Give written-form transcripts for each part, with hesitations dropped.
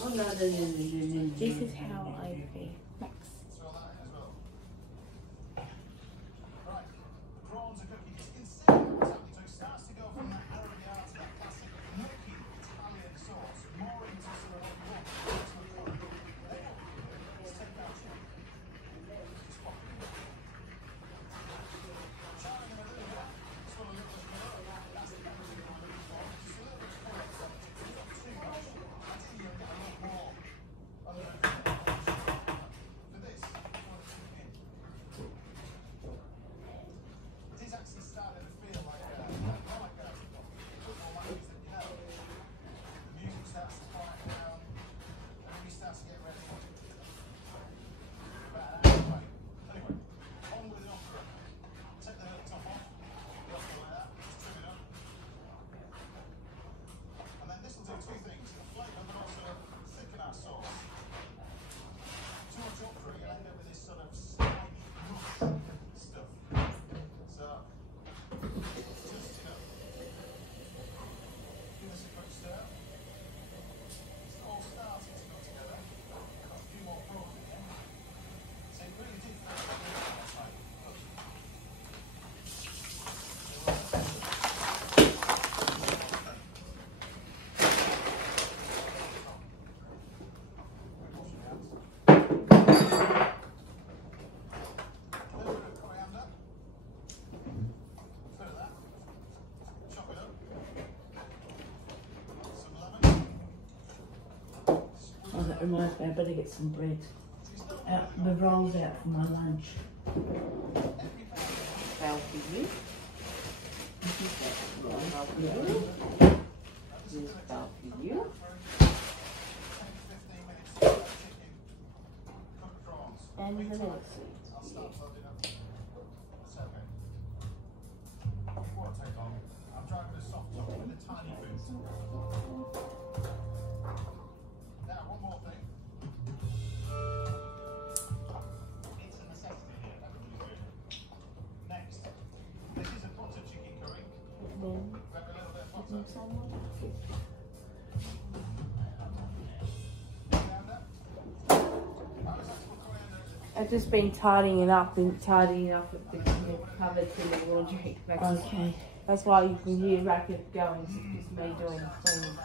Oh, no. This is how I feel. Max. That reminds me, I better get some bread. The rolls out for my lunch. Well for you. Well for you. This well for you. And the little sweet. I'm driving a soft top with a tiny boot. Now, one more thing. It's a necessity here. Everybody's doing it. Next, this is a butter chicken curry. Grab a little bit of butter. I've just been tidying up the cupboards in the laundry. Okay. That's why you can hear racket going. It's just me doing cleaning.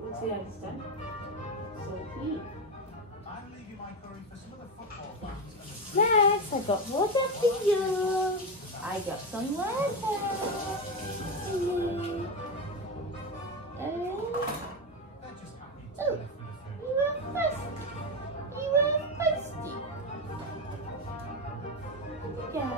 What's the other stuff? Sophie. I'm leaving my curry for some of the football fans. Next, I got water for you. I got some water. They're just happy to Oh, live with the food. you were thirsty. You were thirsty. Okay.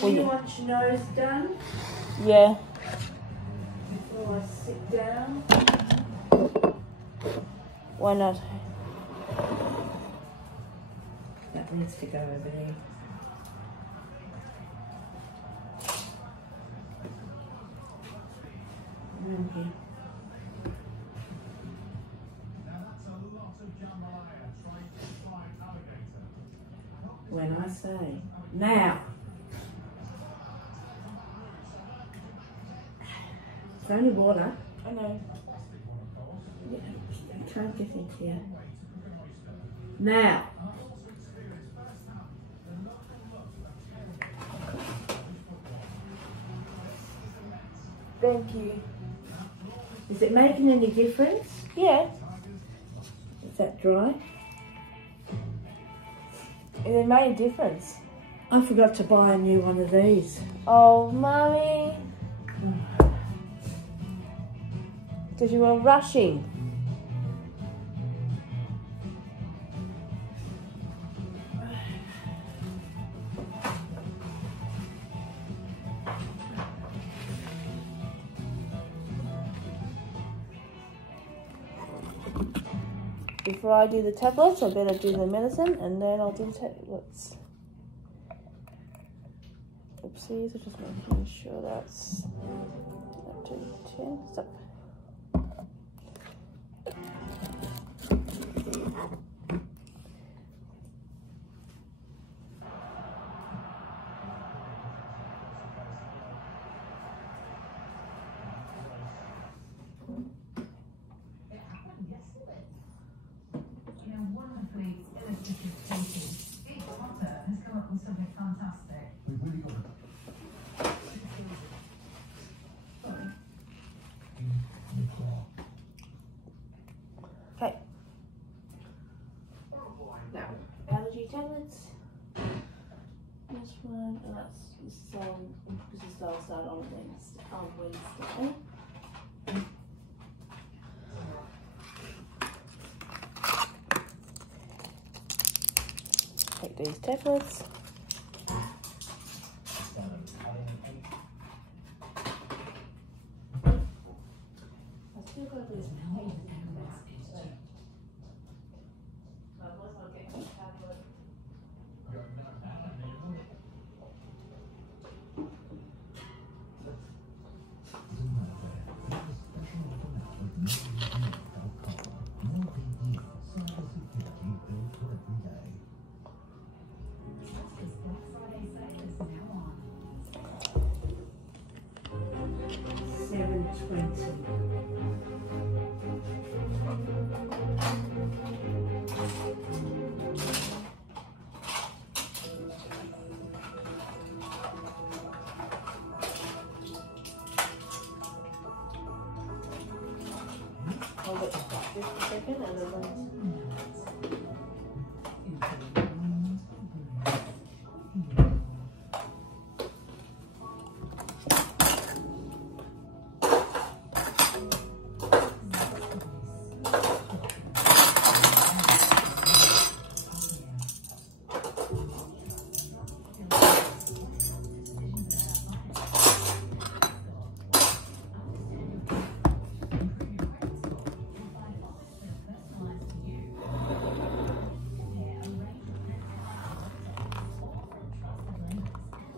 Do you want your nose done Yeah. before I sit down? Why not? That needs to go over there. Around here. When I say now, it's only water. I know. Yeah, I can't get into here. Now. Thank you. Is it making any difference? Yeah. Is that dry? It made a difference. I forgot to buy a new one of these. Oh, Mummy. Because you were rushing. Before I do the tablets, I better do the medicine and then I'll do the tablets. Oopsies, I'm just making sure that's up to 10. Stop. Okay. Now, allergy tablets. This one, and that's this because the style started on Wednesday. Take these tablets. I still got this. Hold it just a second and then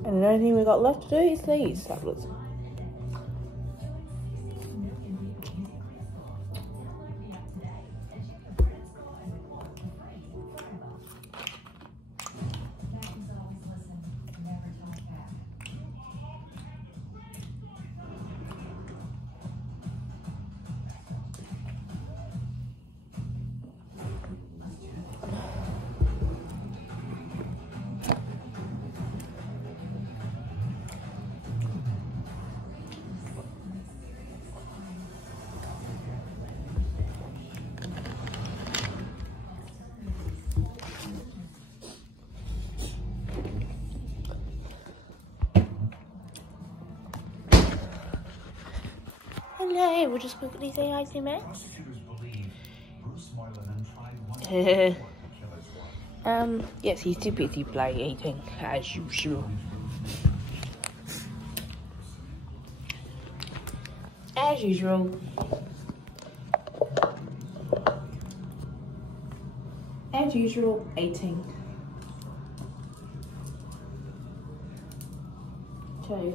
and the only thing we've got left to do is these tablets. Hello, we'll just quickly say hi to Max. Yes, he's too busy eating, as usual. As usual. As usual, eating. Okay.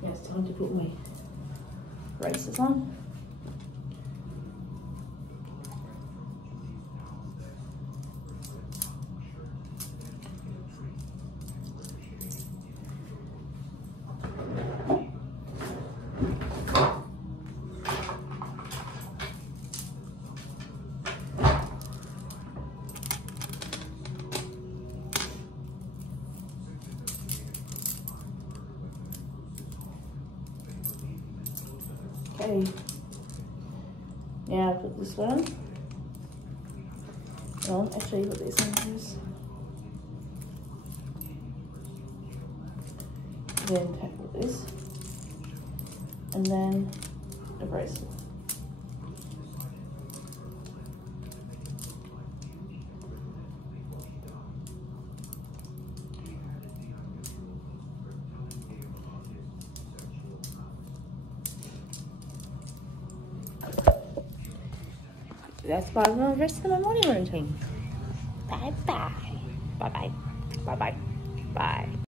Now it's time to put my braces on. Okay. Now put this one on. Actually, put this on first. Then tackle this. And then a bracelet. That's part of the rest of my morning routine. Bye bye. Bye bye. Bye bye.